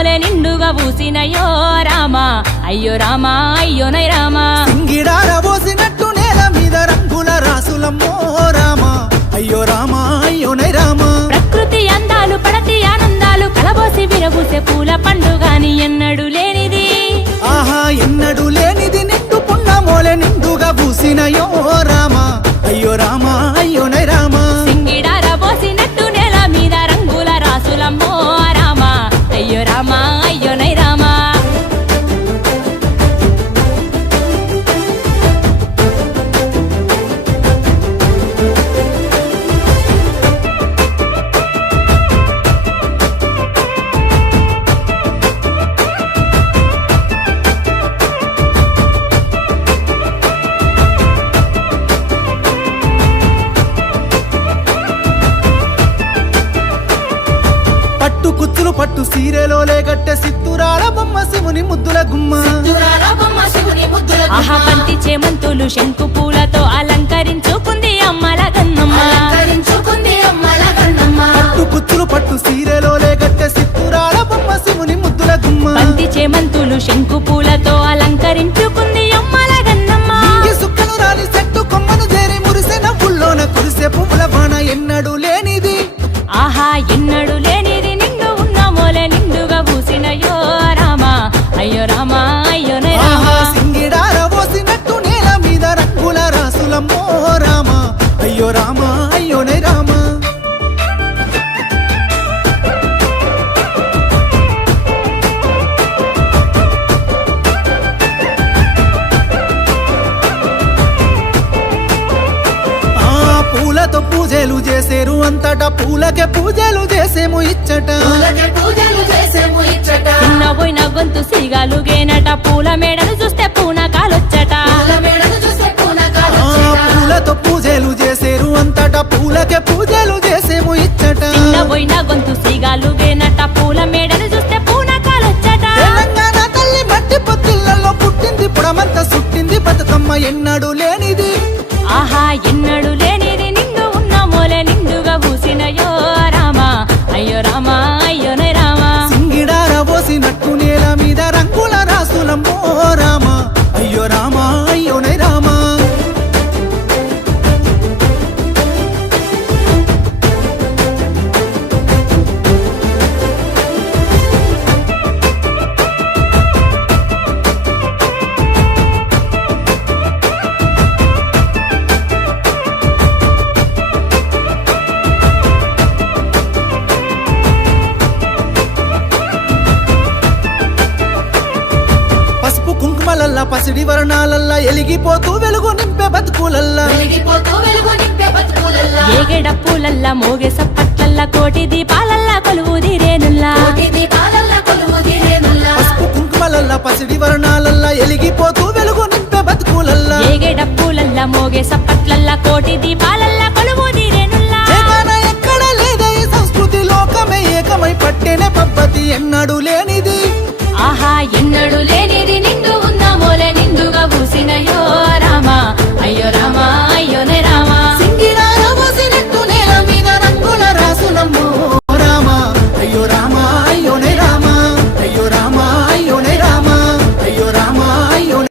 మోలే నిండుగా పూసినయో రామా అయ్యో రామా అయ్యోనై రామా సింగిడార పోసినట్టు నేల మీద రంగుల రాసులమ్మో రామా అయ్యో రామా అయ్యోనై రామా ప్రకృతి అందాలు పడతి ఆనందాలు కలబోసి విరబూసే పూల పండుగాని ఎన్నడు లేనిది ఆహా ఎన్నడు లేనిది నిండు పున్న మోలే నిండుగా పూసినయో రామా అయ్యో రామా అయ్యోనై రామా సింగిడార పోసినట్టు నేల మీద రంగుల రాసులమ్మో రామా అయ్యో రామా అయ్యోనై రామా పట్టు కుచ్చులు పట్టు సీరెలోలే గట్టె సిత్తురాల బొమ్మ శివుని ముద్దుల గుమ్మ ఆహా బంతి చేమంతులు శంకు పూలతో అలంకరించుకుంది అమ్మల గన్నమ్మ పట్టు కుచ్చులు పట్టు సీరెలోలే గట్టె సిత్తురాల బొమ్మ శివుని ముద్దుల గుమ్మ బంతి చేమంతులు శంకు పూలతో అలంకరించుకుంది అమ్మల గన్నమ్మ ఈ సుక్కలు రాని చెట్టు కొమ్మను చేరి మురిసే నవ్వుల్లోన కురిసే పువ్వుల బాణ ఎన్నడు లేనిది ఆహా ఎన్నడు లేనిది నిండు ఉన్న మోలే నిండుగా పూసినయో రామా అయ్యో రామా అయ్యోనే ఆహా రామా సింగిడార పోసినట్టు నేల మీద రంగుల రాసులమ్మో రామా అయ్యో రామా అయ్యోనే రామా ఆ పూలతో పూజలు చేసేరు అంతటా పూలకే పూజలు చేసేము ఇచ్చట చిన్న పోయిన గొంతు సిగాలు గేనట పూల మేడలు చూస్తే పూనకాలొచ్చట ఆ పూలతో పూజలు చేసేరు అంతటా పూలకే పూజలు చేసేము ఇచ్చట చిన్న పోయిన గొంతు సిగాలు గేనట పూల మేడలు చూస్తే పూనకాలొచ్చట తెలంగాణ తల్లి మట్టి పొత్తిళ్లలో పుట్టింది పుడమంత సుట్టింది బతుకమ్మ ఎన్నడు లేనిది ఆహా ఎన్నడు లేనిది నిండు ఉన్న మోలే నిండుగా పూసినయో రామా అయ్యో రామా అయ్యోనే రామా సింగిడార పోసినట్టు నేల మీద రంగుల రాసులమ్మో రామా అయ్యో రామా అయ్యోనే రామా పసుపు కుంకుమలల్లా పసిడి వర్ణాలల్లా ఎలిగిపోతూ వెలుగు నింపే బతుకులల్లా ఏగెడ పూలల్లా మోగే సప్పట్లల్లా కోటి దీపాలల్లా కొలువు దిరేనుల్లా పసుపు కుంకుమలల్లా పసిడి వర్ణాలల్లా ఎలిగిపోతూ వెలుగు నింపే బతుకులల్లా ఏగెడ పూలల్లా మోగే సప్పట్లల్లా కోటి దీపాలల్లా కొలువు దిరేనుల్లా జగన ఎక్కడ లేదా ఈ సంస్కృతి లోకమే ఏకమై పట్టేనే పద్ధతి ఎన్నడు లేనిది ఆహా ఎన్నడు